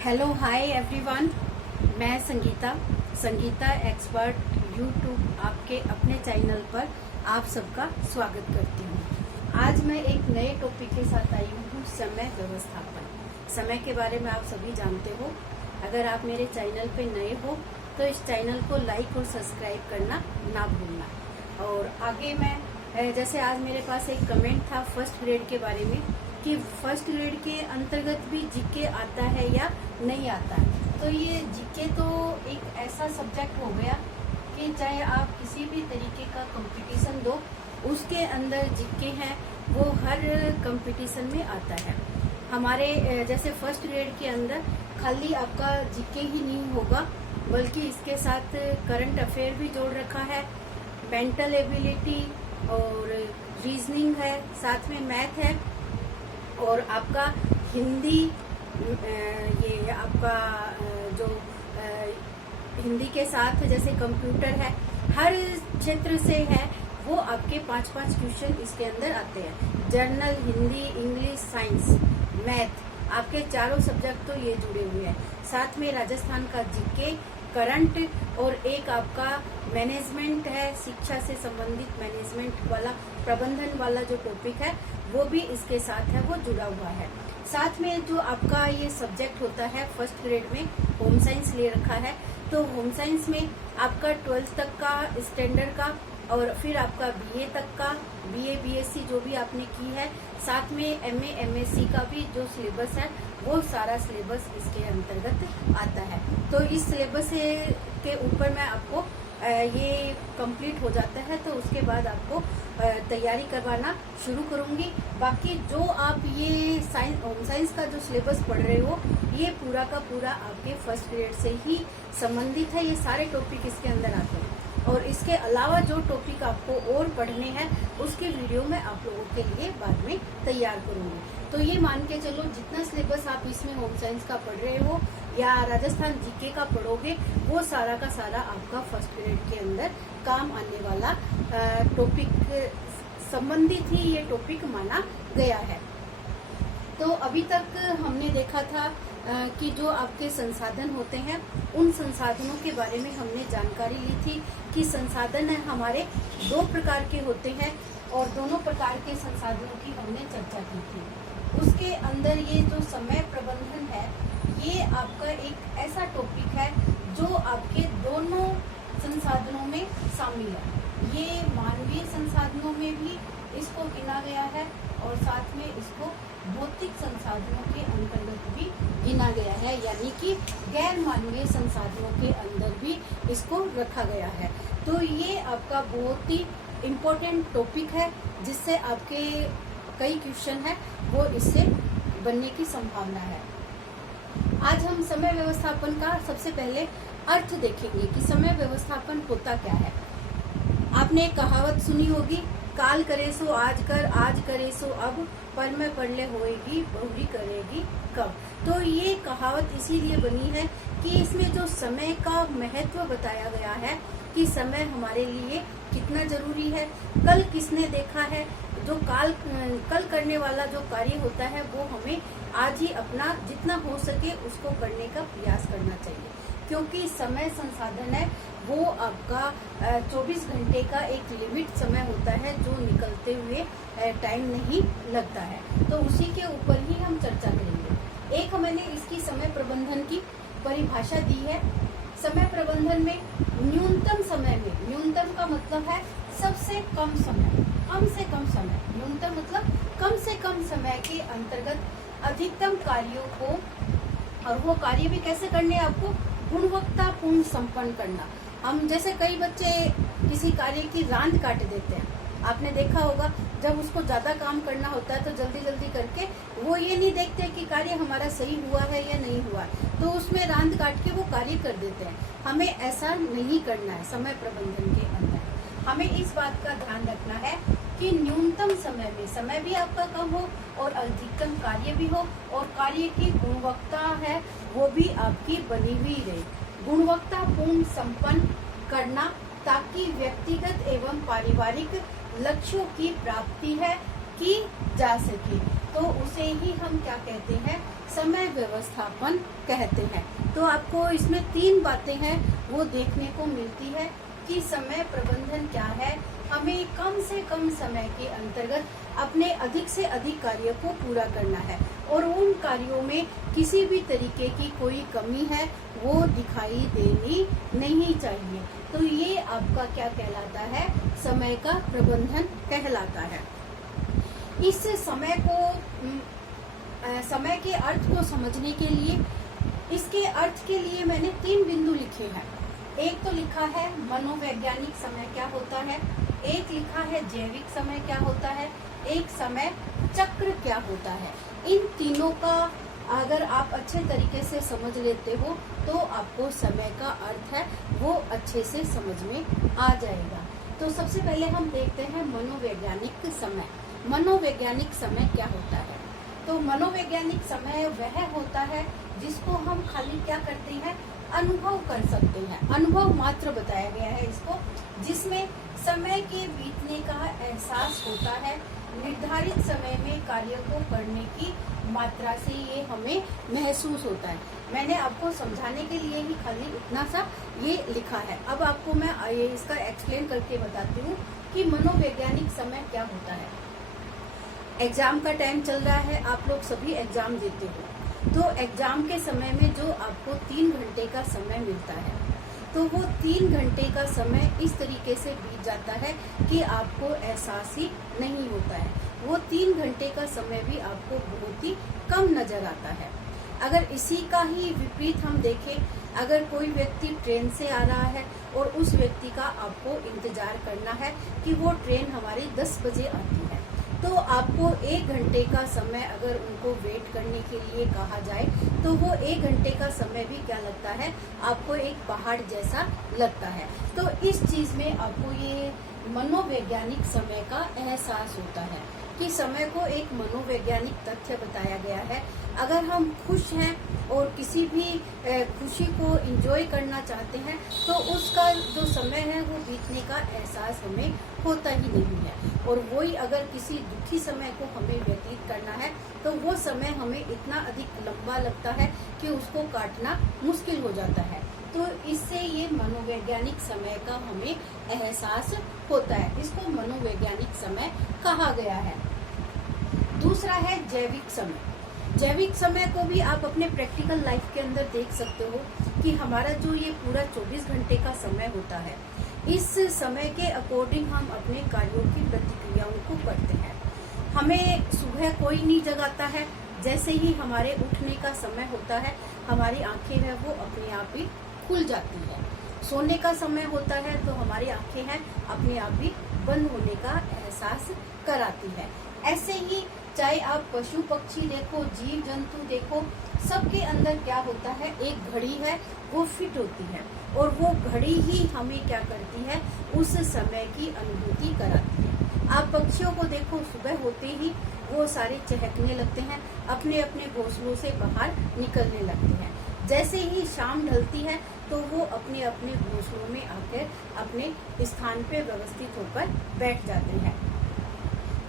Hello hi everyone, मैं Sangeeta expert YouTube आपके अपने चैनल पर आप सबका स्वागत करती हूँ। आज मैं एक नए टॉपिक के साथ आई हूँ, समय व्यवस्थापन। समय के बारे में आप सभी जानते हो। अगर आप मेरे चैनल पे नए हो तो इस चैनल को लाइक और सब्सक्राइब करना ना भूलना। और आगे मैं जैसे आज मेरे पास एक कमेंट था फर्स्ट ग्रेड के बारे में कि फर्स्ट ग्रेड के अंतर्गत भी जीके आता है या नहीं आता है। तो ये जीके तो एक ऐसा सब्जेक्ट हो गया कि चाहे आप किसी भी तरीके का कंपटीशन दो, उसके अंदर जीके हैं वो हर कंपटीशन में आता है। हमारे जैसे फर्स्ट ग्रेड के अंदर खाली आपका जीके ही नहीं होगा, बल्कि इसके साथ करंट अफेयर भी जोड़ रखा है, मेंटल एबिलिटी और रीजनिंग है, साथ में मैथ है और आपका हिंदी, ये आपका जो हिंदी के साथ जैसे कंप्यूटर है, हर क्षेत्र से है वो आपके 5-5 क्वेश्चन इसके अंदर आते हैं। Journal, Hindi, English, science, math, आपके चारों सब्जेक्ट तो ये जुड़े हुए हैं। साथ में राजस्थान का जीके, करंट और एक आपका मैनेजमेंट है, शिक्षा से संबंधित मैनेजमेंट वाला, प्रबंधन वाला जो टॉपिक है वो भी इसके साथ है, वो जुड़ा हुआ है। साथ में जो आपका ये सब्जेक्ट होता है फर्स्ट ग्रेड में, होम साइंस ले रखा है। तो होम साइंस में आपका 12th तक का स्टैंडर्ड का और फिर आपका बीए तक का, बीए बीएससी जो भी आपने की है, साथ में एमए एमएससी का भी जो सिलेबस है वो सारा सिलेबस इसके अंतर्गत आता है। तो इस सिलेबस के ऊपर मैं आपको ये कंप्लीट हो जाता है तो उसके बाद आपको तैयारी करवाना शुरू करूंगी। बाकी जो आप ये साइंस, होम साइंस का जो सिलेबस पढ़ रहे हो, ये पूरा का पूरा आपके फर्स्ट ग्रेड से ही संबंधित है। ये सारे टॉपिक इसके अंदर आते हैं और इसके अलावा जो टॉपिक आपको और पढ़ने हैं उसके वीडियो मैं आप लोगों के लिए बाद में तैयार करूंगी। तो ये मान के चलो जितना सिलेबस आप इसमें होम साइंस का पढ़ रहे हो या राजस्थान जीके का पढ़ोगे, वो सारा का सारा आपका फर्स्ट ग्रेड के अंदर काम आने वाला टॉपिक संबंधित ही ये टॉपिक माना गया है। तो अभी तक हमने देखा था कि जो आपके संसाधन होते हैं, उन संसाधनों के बारे में हमने जानकारी ली थी कि संसाधन है हमारे 2 प्रकार के होते हैं और दोनों प्रकार के संसाधनों की हमने चर्चा की थी। उसके अंदर ये जो समय प्रबंधन है, ये आपका एक ऐसा टॉपिक है जो आपके दोनों संसाधनों में शामिल है। ये मानवीय संसाधनों में भी इसको गिना गया है और साथ में इसको भौतिक संसाधनों के अंतर्गत भी गिना गया है, यानी कि गैर मानवीय संसाधनों के अंदर भी इसको रखा गया है। तो ये आपका बहुत ही इम्पोर्टेंट टॉपिक है जिससे आपके कई क्वेश्चन है वो इससे बनने की संभावना है। आज हम समय व्यवस्थापन का सबसे पहले अर्थ देखेंगे कि समय व्यवस्थापन होता क्या है। आपने एक कहावत सुनी होगी, काल करे सो आज कर, आज करे सो अब, पर में पढ़ले होएगी, बहुरी करेगी कब। तो ये कहावत इसीलिए बनी है कि इसमें जो समय का महत्व बताया गया है कि समय हमारे लिए कितना जरूरी है। कल किसने देखा है, जो कल करने वाला जो कार्य होता है वो हमें आज ही अपना जितना हो सके उसको करने का प्रयास करना चाहिए, क्योंकि समय संसाधन है वो आपका 24 घंटे का एक लिमिट समय होता है जो निकलते हुए टाइम नहीं लगता है। तो उसी के ऊपर ही हम चर्चा करेंगे। एक मैंने इसकी समय प्रबंधन की परिभाषा दी है। समय प्रबंधन में न्यूनतम समय में, न्यूनतम का मतलब है सबसे कम समय, कम से कम समय, न्यूनतम मतलब कम से कम समय के अंतर्गत अधिकतम कार्यों को, और वो कार्य भी कैसे करने हैं आपको, गुणवत्तापूर्ण संपन्न करना। हम जैसे कई बच्चे किसी कार्य की रांद काट देते हैं, आपने देखा होगा, जब उसको ज्यादा काम करना होता है तो जल्दी जल्दी करके वो ये नहीं देखते कि कार्य हमारा सही हुआ है या नहीं हुआ, तो उसमें रांद काट के वो कार्य कर देते हैं। हमें ऐसा नहीं करना है। समय प्रबंधन के अंदर हमें इस बात का ध्यान रखना है कि न्यूनतम समय में समय भी आपका कम हो और अधिकतम कार्य भी हो, और कार्य की गुणवत्ता है वो भी आपकी बनी हुई रहे। गुणवत्तापूर्ण संपन्न करना ताकि व्यक्तिगत एवं पारिवारिक लक्ष्यों की प्राप्ति है की जा सके। तो उसे ही हम क्या कहते हैं, समय व्यवस्थापन कहते हैं। तो आपको इसमें 3 बातें हैं वो देखने को मिलती है कि समय प्रबंधन क्या है। हमें कम से कम समय के अंतर्गत अपने अधिक से अधिक कार्य को पूरा करना है और उन कार्यों में किसी भी तरीके की कोई कमी है वो दिखाई देनी नहीं चाहिए। तो ये आपका क्या कहलाता है, समय का प्रबंधन कहलाता है। इस समय के अर्थ को समझने के लिए, इसके अर्थ के लिए मैंने 3 बिंदु लिखे हैं। एक तो लिखा है मनोवैज्ञानिक समय क्या होता है, एक लिखा है जैविक समय क्या होता है, एक समय चक्र क्या होता है। इन तीनों का अगर आप अच्छे तरीके से समझ लेते हो तो आपको समय का अर्थ है वो अच्छे से समझ में आ जाएगा। तो सबसे पहले हम देखते हैं मनोवैज्ञानिक समय। मनोवैज्ञानिक समय क्या होता है? तो मनोवैज्ञानिक समय वह होता है जिसको हम खाली क्या करते हैं, अनुभव कर सकते हैं। अनुभव मात्र बताया गया है इसको, जिसमें समय के बीतने का एहसास होता है। निर्धारित समय में कार्य को करने की मात्रा से ये हमें महसूस होता है। मैंने आपको समझाने के लिए ही खाली इतना सा ये लिखा है। अब आपको मैं ये इसका एक्सप्लेन करके बताती हूँ कि मनोवैज्ञानिक समय क्या होता है। एग्जाम का टाइम चल रहा है, आप लोग सभी एग्जाम देते हो, तो एग्जाम के समय में जो आपको 3 घंटे का समय मिलता है, तो वो 3 घंटे का समय इस तरीके से बीत जाता है कि आपको एहसास ही नहीं होता है। वो 3 घंटे का समय भी आपको बहुत ही कम नजर आता है। अगर इसी का ही विपरीत हम देखें, अगर कोई व्यक्ति ट्रेन से आ रहा है और उस व्यक्ति का आपको इंतजार करना है कि वो ट्रेन हमारी 10 बजे आती है, तो आपको 1 घंटे का समय अगर उनको वेट करने के लिए कहा जाए तो वो 1 घंटे का समय भी क्या लगता है, आपको एक पहाड़ जैसा लगता है। तो इस चीज में आपको ये मनोवैज्ञानिक समय का एहसास होता है कि समय को एक मनोवैज्ञानिक तथ्य बताया गया है। अगर हम खुश हैं और किसी भी खुशी को एंजॉय करना चाहते हैं तो उसका जो समय है वो बीतने का एहसास हमें होता ही नहीं है। और वही अगर किसी दुखी समय को हमें व्यतीत करना है तो वो समय हमें इतना अधिक लंबा लगता है कि उसको काटना मुश्किल हो जाता है। तो इससे ये मनोवैज्ञानिक समय का हमें एहसास होता है। इसको मनोवैज्ञानिक समय कहा गया है। दूसरा है जैविक समय। जैविक समय को भी आप अपने प्रैक्टिकल लाइफ के अंदर देख सकते हो कि हमारा जो ये पूरा 24 घंटे का समय होता है, इस समय के अकॉर्डिंग हम अपने कार्यों की प्रतिक्रियाओं को करते हैं। हमें सुबह कोई नहीं जगाता है, जैसे ही हमारे उठने का समय होता है हमारी आंखें है वो अपने आप ही खुल जाती है। सोने का समय होता है तो हमारी आंखें हैं अपने आप ही बंद होने का एहसास कराती है। ऐसे ही चाहे आप पशु पक्षी देखो, जीव जंतु देखो, सबके अंदर क्या होता है, एक घड़ी है वो फिट होती है और वो घड़ी ही हमें क्या करती है, उस समय की अनुभूति कराती है। आप पक्षियों को देखो, सुबह होते ही वो सारे चहकने लगते हैं, अपने अपने घोंसलों से बाहर निकलने लगते हैं। जैसे ही शाम ढलती है तो वो अपने अपने घोंसलों में आकर अपने स्थान पे व्यवस्थित होकर बैठ जाते हैं।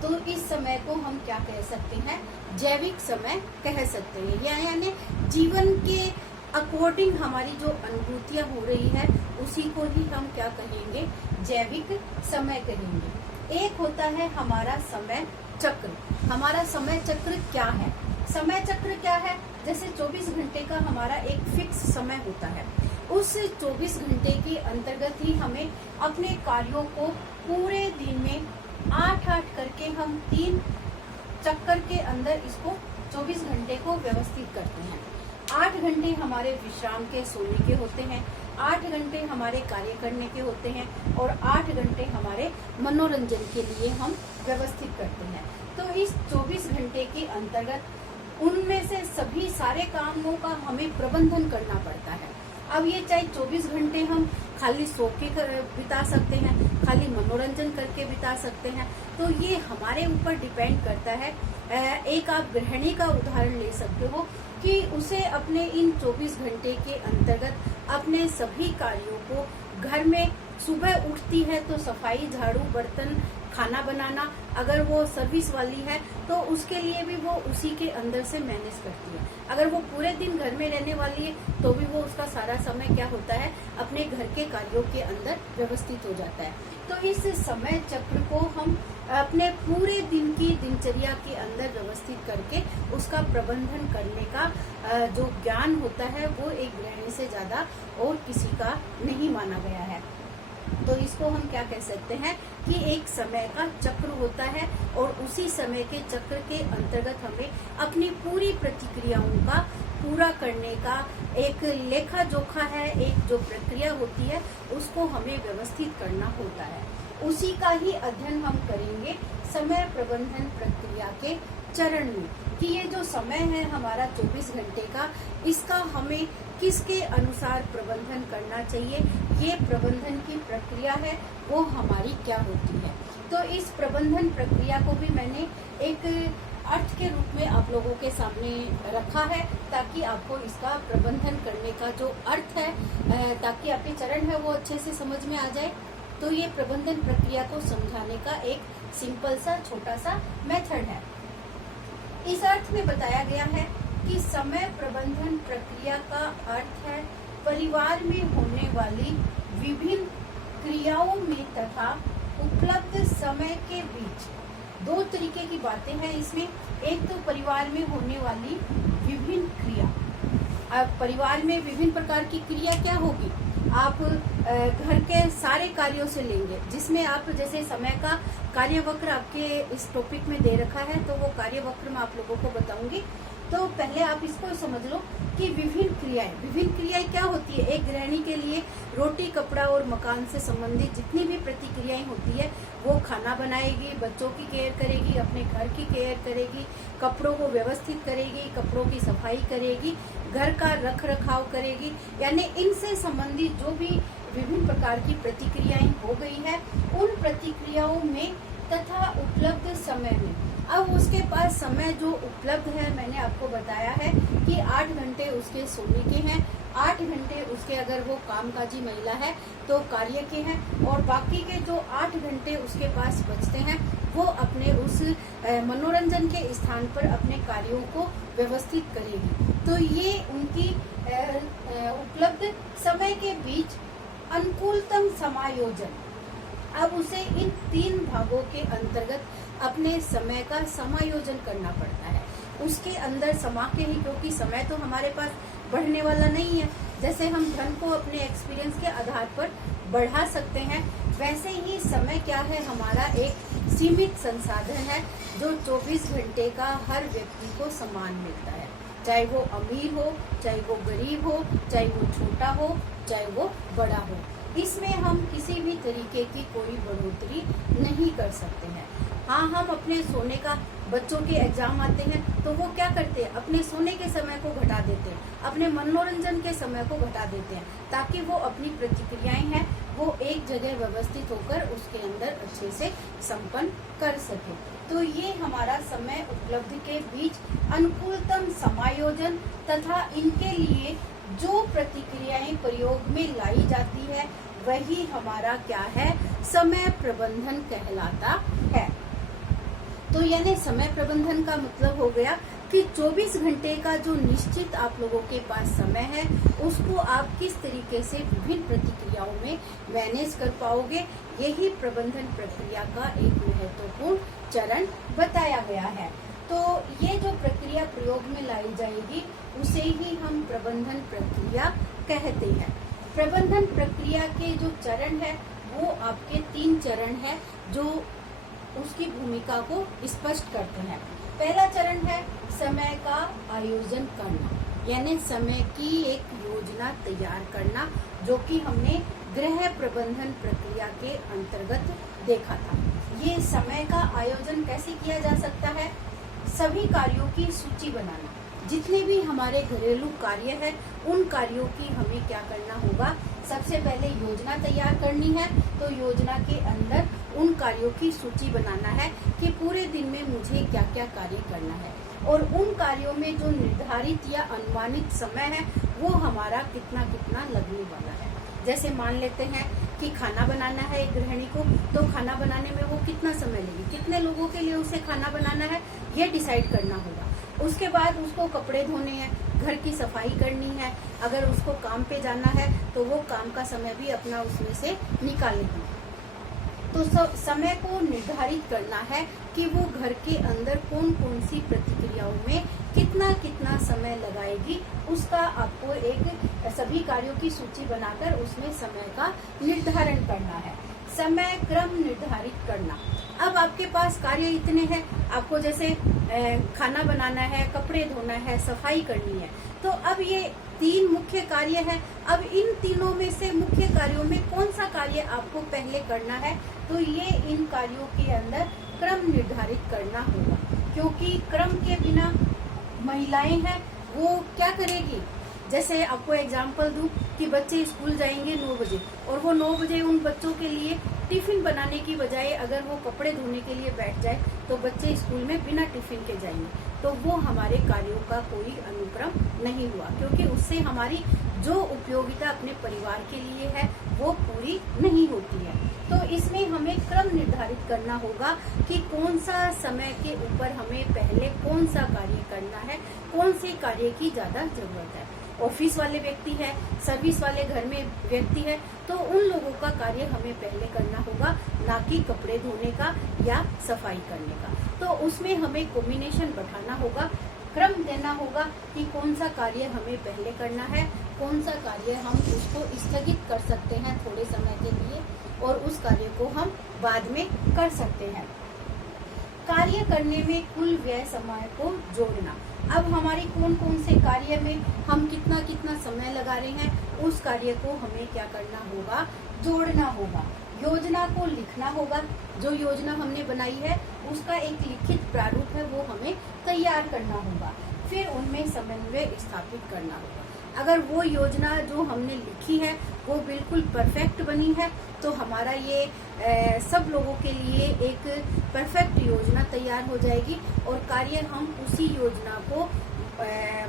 तो इस समय को हम क्या कह सकते हैं, जैविक समय कह सकते हैं। यानी जीवन के अकॉर्डिंग हमारी जो अनुभूतियां हो रही है उसी को ही हम क्या कहेंगे, जैविक समय कहेंगे। एक होता है हमारा समय चक्र। हमारा समय चक्र क्या है? समय चक्र क्या है? जैसे 24 घंटे का हमारा एक फिक्स समय होता है, उस 24 घंटे के अंतर्गत ही हमें अपने कार्यों को पूरे दिन में 8-8 करके हम 3 चक्कर के अंदर इसको 24 घंटे को व्यवस्थित करते हैं। 8 घंटे हमारे विश्राम के सोने के होते हैं, 8 घंटे हमारे कार्य करने के होते हैं और 8 घंटे हमारे मनोरंजन के लिए हम व्यवस्थित करते हैं। तो इस 24 घंटे के अंतर्गत उनमें से सभी सारे कामों का हमें प्रबंधन करना पड़ता है। अब ये चाहे 24 घंटे हम खाली सो के बिता सकते हैं, खाली मनोरंजन करके बिता सकते हैं, तो ये हमारे ऊपर डिपेंड करता है। एक आप गृहिणी का उदाहरण ले सकते हो कि उसे अपने इन 24 घंटे के अंतर्गत अपने सभी कार्यों को घर में सुबह उठती है तो सफाई, झाड़ू, बर्तन खाना बनाना, अगर वो सर्विस वाली है तो उसके लिए भी वो उसी के अंदर से मैनेज करती है। अगर वो पूरे दिन घर में रहने वाली है तो भी वो उसका सारा समय क्या होता है, अपने घर के कार्यों के अंदर व्यवस्थित हो जाता है। तो इस समय चक्र को हम अपने पूरे दिन की दिनचर्या के अंदर व्यवस्थित करके उसका प्रबंधन करने का जो ज्ञान होता है वो एक गृहिणी से ज्यादा और किसी का नहीं माना गया है। तो इसको हम क्या कह सकते हैं कि एक समय का चक्र होता है और उसी समय के चक्र के अंतर्गत हमें अपनी पूरी प्रतिक्रियाओं का पूरा करने का एक लेखा जोखा है, एक जो प्रक्रिया होती है उसको हमें व्यवस्थित करना होता है। उसी का ही अध्ययन हम करेंगे समय प्रबंधन प्रक्रिया के चरण में, कि ये जो समय है हमारा 24 घंटे का, इसका हमें किसके अनुसार प्रबंधन करना चाहिए, ये प्रबंधन की प्रक्रिया है वो हमारी क्या होती है। तो इस प्रबंधन प्रक्रिया को भी मैंने एक अर्थ के रूप में आप लोगों के सामने रखा है, ताकि आपको इसका प्रबंधन करने का जो अर्थ है, ताकि आपके चरण है वो अच्छे से समझ में आ जाए। तो ये प्रबंधन प्रक्रिया को समझाने का एक सिंपल सा छोटा सा मेथड है। इस अर्थ में बताया गया है कि समय प्रबंधन प्रक्रिया का अर्थ है परिवार में होने वाली विभिन्न क्रियाओं में तथा उपलब्ध समय के बीच। दो तरीके की बातें हैं इसमें। एक तो परिवार में होने वाली विभिन्न क्रिया। अब परिवार में विभिन्न प्रकार की क्रिया क्या होगी, आप घर के सारे कार्यों से लेंगे, जिसमें आप जैसे समय का कार्यवक्र आपके इस टॉपिक में दे रखा है, तो वो कार्यवक्र मैं आप लोगों को बताऊंगी। तो पहले आप इसको समझ लो कि विभिन्न क्रियाएं क्या होती है। एक गृहिणी के लिए रोटी, कपड़ा और मकान से संबंधित जितनी भी प्रतिक्रियाएं होती है, वो खाना बनाएगी, बच्चों की केयर करेगी, अपने घर की केयर करेगी, कपड़ों को व्यवस्थित करेगी, कपड़ों की सफाई करेगी, घर का रख रखाव करेगी, यानी इनसे संबंधित जो भी विभिन्न प्रकार की प्रतिक्रियाएं हो गई है, उन प्रतिक्रियाओं में तथा उपलब्ध समय में। अब उसके पास समय जो उपलब्ध है, मैंने आपको बताया है कि 8 घंटे उसके सोने के हैं, 8 घंटे उसके अगर वो कामकाजी महिला है तो कार्य के हैं, और बाकी के जो 8 घंटे उसके पास बचते हैं वो अपने उस मनोरंजन के स्थान पर अपने कार्यों को व्यवस्थित करेगी। तो ये उनकी उपलब्ध समय के बीच अनुकूलतम समायोजन। अब उसे इन 3 भागों के अंतर्गत अपने समय का समायोजन करना पड़ता है। उसके अंदर समा के ही, क्योंकि समय तो हमारे पास बढ़ने वाला नहीं है। जैसे हम धन को अपने एक्सपीरियंस के आधार पर बढ़ा सकते हैं, वैसे ही समय क्या है, हमारा एक सीमित संसाधन है जो 24 घंटे का हर व्यक्ति को समान मिलता है। चाहे वो अमीर हो, चाहे वो गरीब हो, चाहे वो छोटा हो, चाहे वो बड़ा हो, इसमें हम किसी भी तरीके की कोई बढ़ोतरी नहीं कर सकते हैं। हाँ, हम अपने सोने का, बच्चों के एग्जाम आते हैं तो वो क्या करते हैं, अपने सोने के समय को घटा देते हैं, अपने मनोरंजन के समय को घटा देते हैं, ताकि वो अपनी प्रतिक्रियाएं हैं वो एक जगह व्यवस्थित होकर उसके अंदर अच्छे से संपन्न कर सके। तो ये हमारा समय उपलब्धि के बीच अनुकूलतम समायोजन तथा इनके लिए जो प्रतिक्रियाएं प्रयोग में लाई जाती है वही हमारा क्या है, समय प्रबंधन कहलाता है। तो यानी समय प्रबंधन का मतलब हो गया कि 24 घंटे का जो निश्चित आप लोगों के पास समय है उसको आप किस तरीके से विभिन्न प्रतिक्रियाओं में मैनेज कर पाओगे, यही प्रबंधन प्रक्रिया का एक महत्वपूर्ण चरण बताया गया है। तो ये जो प्रक्रिया प्रयोग में लाई जाएगी उसे ही हम प्रबंधन प्रक्रिया कहते हैं। प्रबंधन प्रक्रिया के जो चरण है वो आपके 3 चरण है जो उसकी भूमिका को स्पष्ट करते हैं। पहला चरण है समय का आयोजन करना, यानी समय की एक योजना तैयार करना, जो कि हमने गृह प्रबंधन प्रक्रिया के अंतर्गत देखा था। ये समय का आयोजन कैसे किया जा सकता है, सभी कार्यों की सूची बनाना, जितने भी हमारे घरेलू कार्य है उन कार्यों की हमें क्या करना होगा, सबसे पहले योजना तैयार करनी है। तो योजना के अंदर उन कार्यों की सूची बनाना है कि पूरे दिन में मुझे क्या क्या कार्य करना है, और उन कार्यों में जो निर्धारित या अनुमानित समय है वो हमारा कितना कितना लगने वाला है। जैसे मान लेते हैं कि खाना बनाना है एक गृहिणी को, तो खाना बनाने में वो कितना समय लेगी, कितने लोगों के लिए उसे खाना बनाना है, ये डिसाइड करना होगा। उसके बाद उसको कपड़े धोने हैं, घर की सफाई करनी है, अगर उसको काम पे जाना है तो वो काम का समय भी अपना उसमें से निकालेगी। तो समय को निर्धारित करना है कि वो घर के अंदर कौन कौन सी प्रतिक्रियाओं में कितना कितना समय लगाएगी, उसका आपको एक सभी कार्यों की सूची बनाकर उसमें समय का निर्धारण करना है। समय क्रम निर्धारित करना। अब आपके पास कार्य इतने हैं, आपको जैसे खाना बनाना है, कपड़े धोना है, सफाई करनी है, तो अब ये 3 मुख्य कार्य हैं। अब इन तीनों में से मुख्य कार्यों में कौन सा कार्य आपको पहले करना है, तो ये इन कार्यों के अंदर क्रम निर्धारित करना होगा, क्योंकि क्रम के बिना महिलाएं हैं वो क्या करेगी। जैसे आपको एग्जाम्पल दूं कि बच्चे स्कूल जाएंगे 9 बजे और वो 9 बजे उन बच्चों के लिए टिफिन बनाने की बजाय अगर वो कपड़े धोने के लिए बैठ जाए तो बच्चे स्कूल में बिना टिफिन के जाएंगे, तो वो हमारे कार्यों का कोई अनुक्रम नहीं हुआ, क्योंकि उससे हमारी जो उपयोगिता अपने परिवार के लिए है वो पूरी नहीं होती है। तो इसमें हमें क्रम निर्धारित करना होगा कि कौन सा समय के ऊपर हमें पहले कौन सा कार्य करना है, कौन से कार्य की ज्यादा जरूरत है। ऑफिस वाले व्यक्ति है, सर्विस वाले घर में व्यक्ति है, तो उन लोगों का कार्य हमें पहले करना होगा, ना कि कपड़े धोने का या सफाई करने का। तो उसमें हमें कॉम्बिनेशन बैठाना होगा, क्रम देना होगा कि कौन सा कार्य हमें पहले करना है, कौन सा कार्य हम उसको स्थगित कर सकते हैं थोड़े समय के लिए और उस कार्य को हम बाद में कर सकते हैं। कार्य करने में कुल व्यय समय को जोड़ना। अब हमारी कौन कौन से कार्य में हम कितना कितना समय लगा रहे हैं, उस कार्य को हमें क्या करना होगा, जोड़ना होगा। योजना को लिखना होगा, जो योजना हमने बनाई है उसका एक लिखित प्रारूप है वो हमें तैयार करना होगा। फिर उनमें समन्वय स्थापित करना होगा। अगर वो योजना जो हमने लिखी है वो बिल्कुल परफेक्ट बनी है तो हमारा ये सब लोगों के लिए एक परफेक्ट योजना तैयार हो जाएगी और कार्य हम उसी योजना को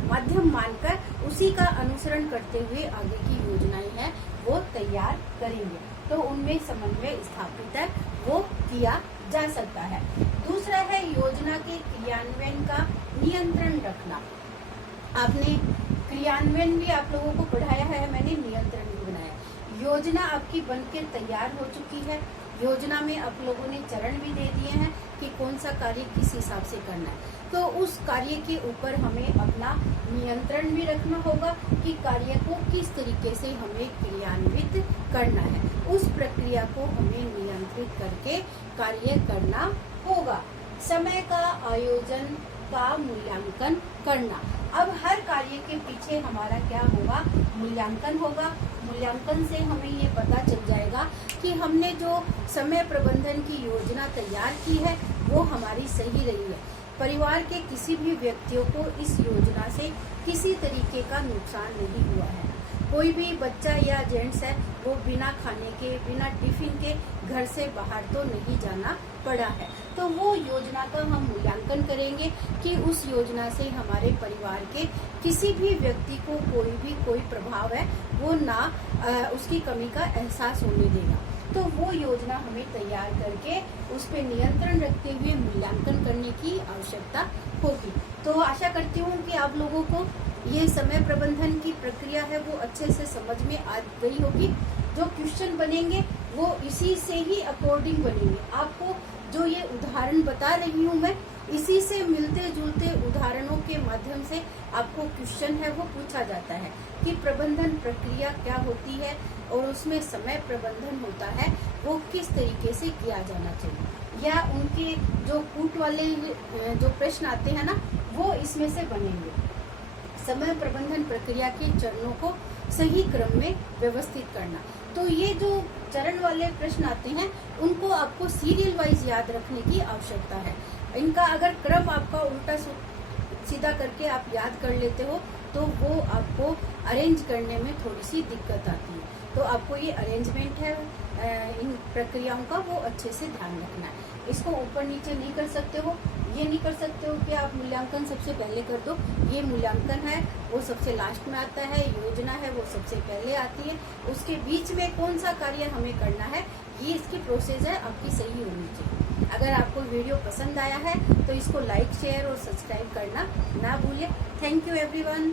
माध्यम मानकर उसी का अनुसरण करते हुए आगे की योजनाएं हैं वो तैयार करेंगे। तो उनमें समन्वय स्थापित है वो किया जा सकता है। दूसरा है योजना के क्रियान्वयन का नियंत्रण रखना। आपने क्रियान्वयन भी आप लोगों को पढ़ाया है, मैंने नियंत्रण भी बनाया। योजना आपकी बनकर तैयार हो चुकी है, योजना में आप लोगों ने चरण भी दे दिए हैं कि कौन सा कार्य किस हिसाब से करना है, तो उस कार्य के ऊपर हमें अपना नियंत्रण भी रखना होगा कि कार्य को किस तरीके से हमें क्रियान्वित करना है, उस प्रक्रिया को हमें नियंत्रित करके कार्य करना होगा। समय का आयोजन का मूल्यांकन करना। अब हर कार्य के पीछे हमारा क्या होगा, मूल्यांकन होगा। मूल्यांकन से हमें ये पता चल जाएगा कि हमने जो समय प्रबंधन की योजना तैयार की है वो हमारी सही रही है। परिवार के किसी भी व्यक्तियों को इस योजना से किसी तरीके का नुकसान नहीं हुआ है। कोई भी बच्चा या जेंट्स है वो बिना खाने के, बिना टिफिन के घर से बाहर तो नहीं जाना पड़ा है। तो वो योजना का हम मूल्यांकन करेंगे कि उस योजना से हमारे परिवार के किसी भी व्यक्ति को कोई प्रभाव है वो ना उसकी कमी का एहसास होने देगा। तो वो योजना हमें तैयार करके उस पर नियंत्रण रखते हुए मूल्यांकन करने की आवश्यकता होगी। तो आशा करती हूँ कि आप लोगों को ये समय प्रबंधन की प्रक्रिया है वो अच्छे से समझ में आ गई होगी। जो क्वेश्चन बनेंगे वो इसी से ही अकॉर्डिंग बनेंगे। आपको जो ये उदाहरण बता रही हूँ मैं, इसी से मिलते जुलते उदाहरणों के माध्यम से आपको क्वेश्चन है वो पूछा जाता है कि प्रबंधन प्रक्रिया क्या होती है और उसमें समय प्रबंधन होता है वो किस तरीके से किया जाना चाहिए, या उनके जो कूट वाले जो प्रश्न आते हैं ना वो इसमें से बनेंगे। समय प्रबंधन प्रक्रिया के चरणों को सही क्रम में व्यवस्थित करना। तो ये जो चरण वाले प्रश्न आते हैं उनको आपको सीरियल वाइज याद रखने की आवश्यकता है। इनका अगर क्रम आपका उल्टा सीधा करके आप याद कर लेते हो तो वो आपको अरेंज करने में थोड़ी सी दिक्कत आती है। तो आपको ये अरेंजमेंट है इन प्रक्रियाओं का वो अच्छे से ध्यान रखना है। इसको ऊपर नीचे नहीं कर सकते हो, ये नहीं कर सकते हो कि आप मूल्यांकन सबसे पहले कर दो। ये मूल्यांकन है वो सबसे लास्ट में आता है, योजना है वो सबसे पहले आती है। उसके बीच में कौन सा कार्य हमें करना है, ये इसकी प्रोसेस है, आपकी सही होनी चाहिए। अगर आपको वीडियो पसंद आया है तो इसको लाइक, शेयर और सब्सक्राइब करना ना भूलिए। Thank you everyone.